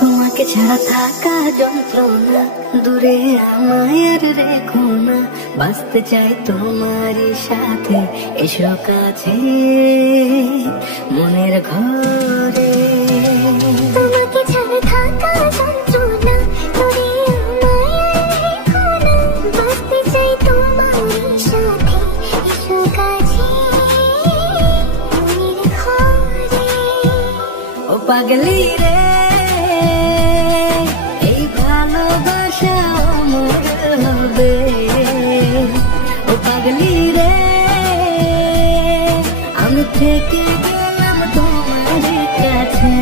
তোমাকে ছাড়া থাকা যন্ত্রণা, দূরে আমায় আর রেখো না। বাঁচতে চাই তোমারই সাথে, এসো কাছে মনের ঘরে। তোমাকে ছাড়া থাকা যন্ত্রণা, দূরে আমায় আর রেখো না। বাঁচতে চাই তোমারই সাথে, এসো কাছে মনের ঘরে। ও পাগলি রে, এই ভালোবাসা অমর হবে। ও পাগলি রে, আমি থেকে গেলাম তোমার কাছে।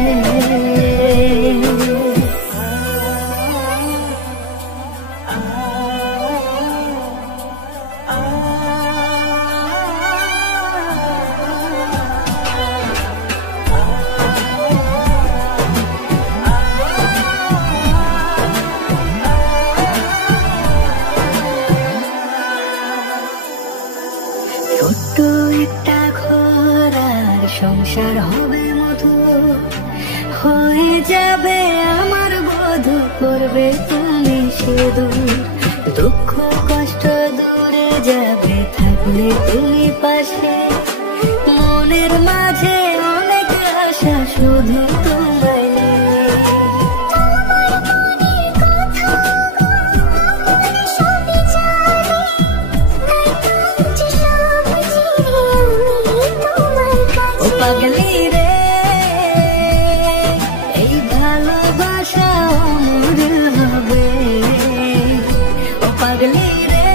ছোট্ট একটা ঘর আর সংসার হবে মধুর, হয়ে যাবে আমার বধূ, করবে তুমি শুধু। দুঃখ কষ্ট দূরে যাবে, থাকলে তুমি পাশে। মনের মাঝে অনেক আশা, শুধু তোমায় নিয়ে। ও পাগলি রে, এই ভালোবাসা অমর হবে। ও পাগলি রে,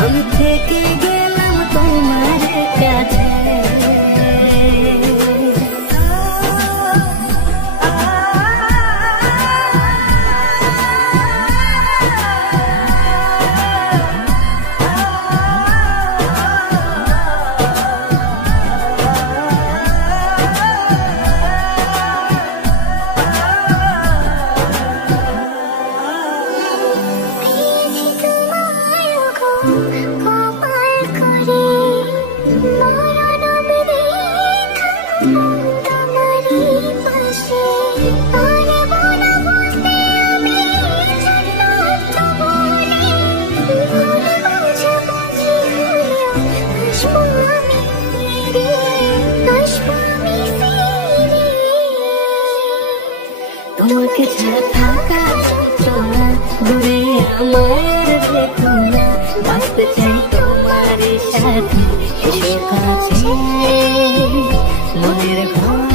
আমি থেকে গেলাম তোমার কাছে। তোমাকে ছাড়া থাকা যন্ত্রণা, দূরে আমার রেখো না। বাঁচতে চাই তোমার সাথে, এসো কাছে মনের ঘর।